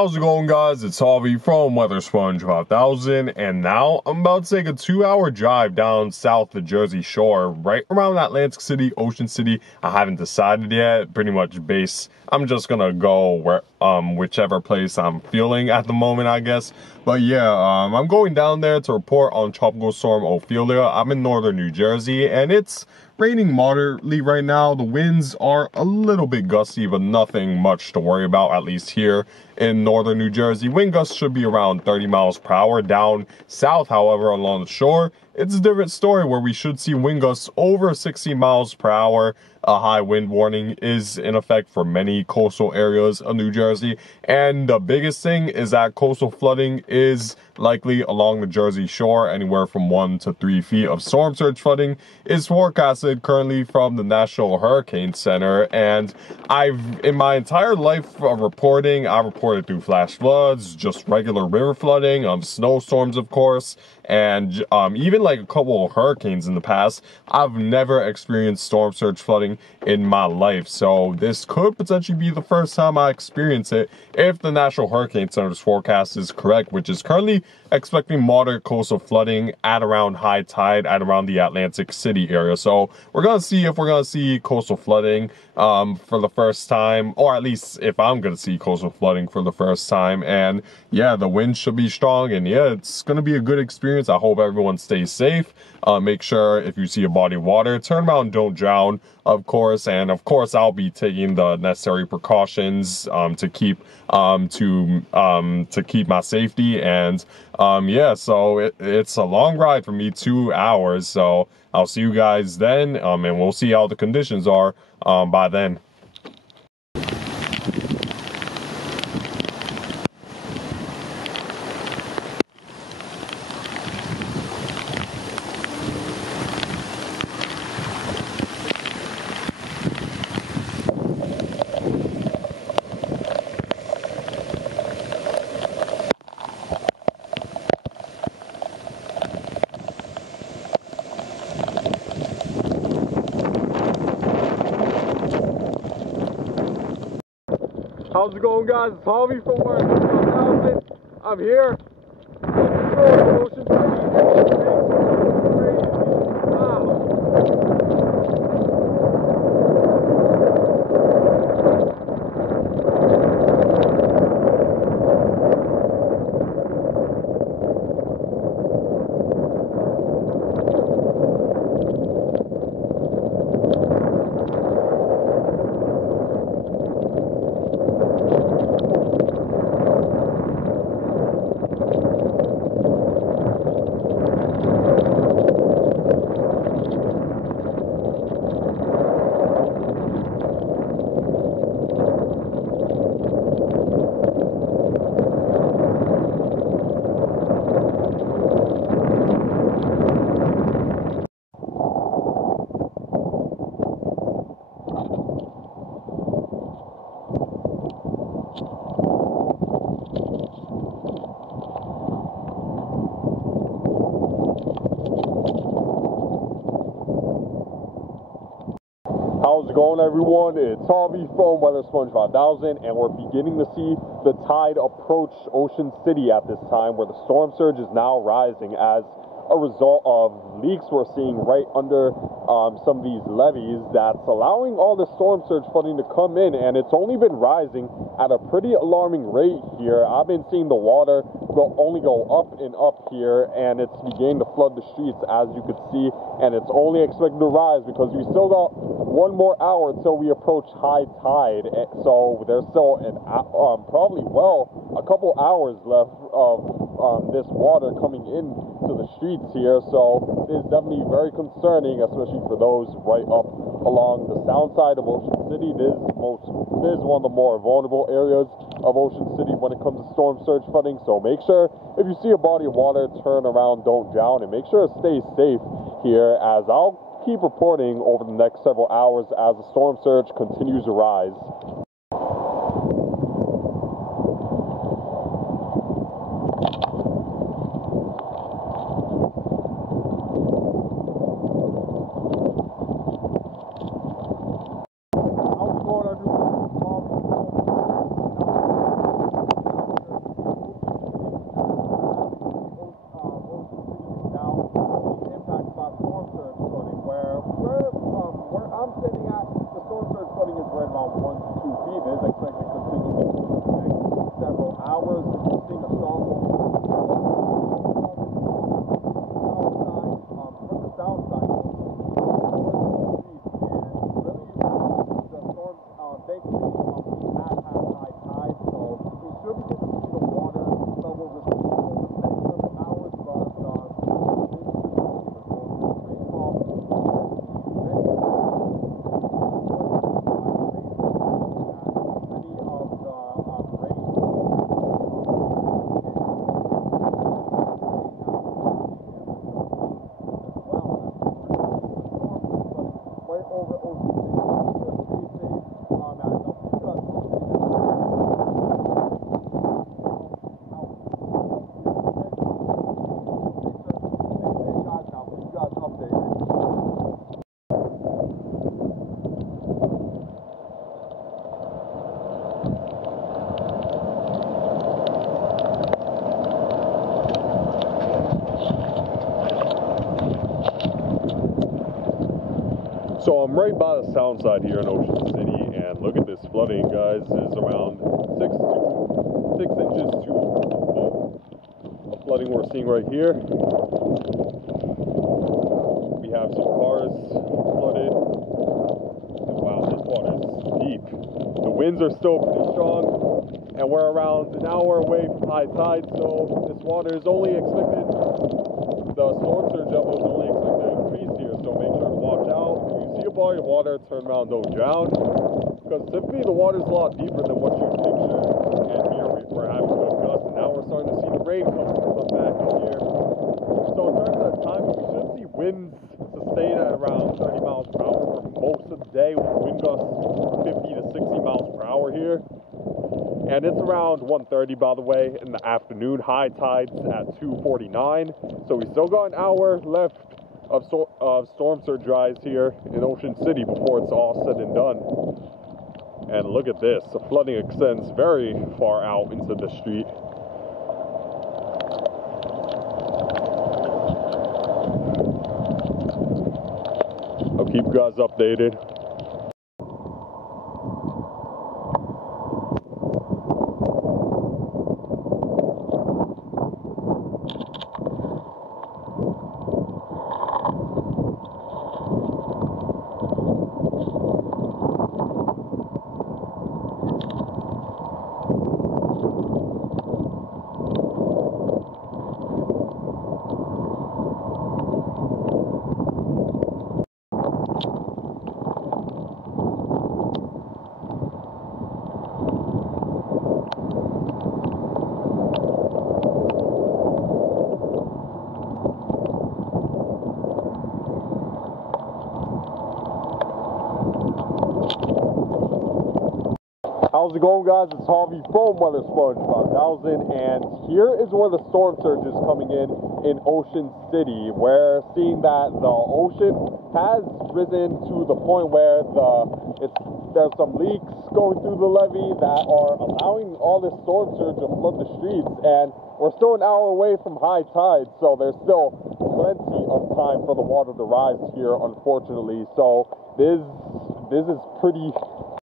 How's it going, guys? It's Harvey from Weather Sponge 5000, and now I'm about to take a 2-hour drive down south the Jersey Shore, right around Atlantic City, Ocean City. I haven't decided yet. Pretty much I'm just gonna go where whichever place I'm feeling at the moment, I guess. But yeah, I'm going down there to report on Tropical Storm Ophelia. I'm in northern New Jersey, and it's raining moderately right now. The winds are a little bit gusty, but nothing much to worry about, at least here in northern New Jersey. Wind gusts should be around 30 miles per hour. Down south, however, along the shore, it's a different story where we should see wind gusts over 60 miles per hour. A high wind warning is in effect for many coastal areas of New Jersey. And the biggest thing is that coastal flooding is likely along the Jersey Shore. Anywhere from 1 to 3 feet of storm surge flooding is forecasted currently from the National Hurricane Center. And in my entire life of reporting, I reported through flash floods, just regular river flooding, snowstorms, of course, and even like a couple of hurricanes in the past. I've never experienced storm surge flooding in my life, so this could potentially be the first time I experience it if the National Hurricane Center's forecast is correct, which is currently expecting moderate coastal flooding at around high tide at around the Atlantic City area. So we're gonna see if we're gonna see coastal flooding for the first time, or at least if I'm gonna see coastal flooding for the first time. And yeah, the wind should be strong, and yeah, it's gonna be a good experience. I hope everyone stays safe. Make sure if you see a body of water, turn around, don't drown, of course. And of course, I'll be taking the necessary precautions to keep my safety. And yeah, so it's a long ride for me, 2 hours. So I'll see you guys then, and we'll see how the conditions are by then. How's it going, guys? It's Harvey from Weather Sponge 5000. I'm here. Ocean City. How's it going, everyone? It's Harvey from Weather Sponge 5000, and we're beginning to see the tide approach Ocean City at this time, where the storm surge is now rising as a result of leaks we're seeing right under some of these levees that's allowing all the storm surge flooding to come in, and it's only been rising at a pretty alarming rate here. I've been seeing the water only go up and up here, and it's beginning to flood the streets, as you could see, and it's only expected to rise because we still got 1 more hour until we approach high tide. So there's still probably a couple hours left of this water coming in to the streets here. So it's definitely very concerning, especially for those right up along the south side of Ocean City. This is one of the more vulnerable areas of Ocean City when it comes to storm surge flooding. So make sure if you see a body of water, turn around, don't drown, and make sure to stay safe here, as I'll keep reporting over the next several hours as the storm surge continues to rise. So I'm right by the sound side here in Ocean City, and look at this flooding, guys. It's around 6 inches to the flooding we're seeing right here. We have some cars flooded. And wow, this water is deep. The winds are still pretty strong, and we're around an hour away from high tide, so this water is only expected, the storm surge level is only expected to increase here, so make sure to watch out. If you see a body of water, turn around, don't drown, because typically the water is a lot deeper than what you picture, and here we're having wind gusts, and now we're starting to see the rain come back in here. So in terms of time, we should see winds sustain at around 30 miles per hour for most of the day, with wind gusts 50 to 60 miles per hour here. And it's around 1:30, by the way, in the afternoon. High tides at 2:49. So we still got an hour left of storm surge rise here in Ocean City before it's all said and done. And look at this. The flooding extends very far out into the street. I'll keep you guys updated. How's it going, guys? It's Harvey from Weather Sponge 5000, and here is where the storm surge is coming in Ocean City. We're seeing that the ocean has risen to the point where there's some leaks going through the levee that are allowing all this storm surge to flood the streets, and we're still an hour away from high tide, so there's still plenty of time for the water to rise here, unfortunately. So this is pretty